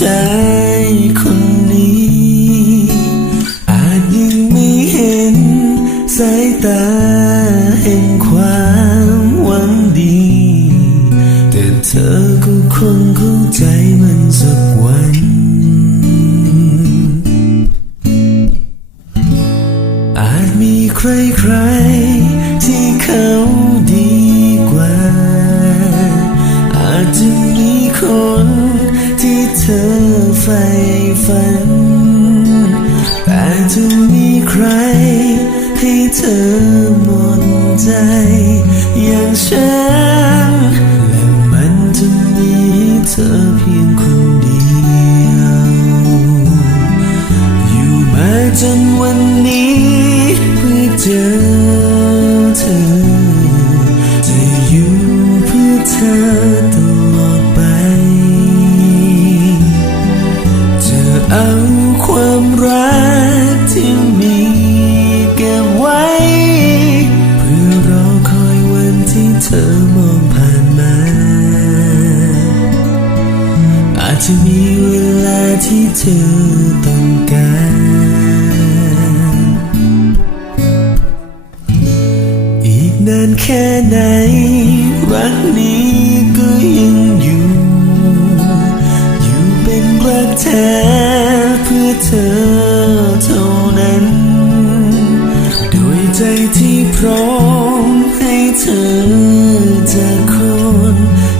ชายคนนี้อาจยังไม่เห็นสายตาแห่งความหวังดีแต่เธอก็คงเข้าใจมันสักวันอาจมีใครๆที่เขาดีกว่าอาจจะมีคนที่เธอใฝ่ฝันแต่จะมีใครให้เธอหมดใจอย่างฉันและมันจะมีเธอเพียงคนเดียวอยู่มาจนวันนี้เพื่อเจอเธอจะอยู่เพื่อเธอตลอดไปจะเอาความรักที่มีเก็บไว้เพื่อรอคอยวันที่เธอมองผ่านมาอาจจะมีเวลาที่เธอต้องการอีกนานแค่ไหนรักนี้ก็ยังอยู่เป็นรักแท้เพื่อเธอเท่านั้นด้วยใจที่พร้อมให้เธอจากคน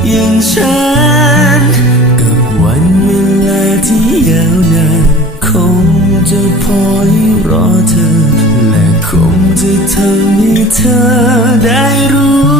อย่างฉันกับวันเวลาที่ยาวนานคงจะพอให้รอเธอและคงจะทำให้เธอได้รู้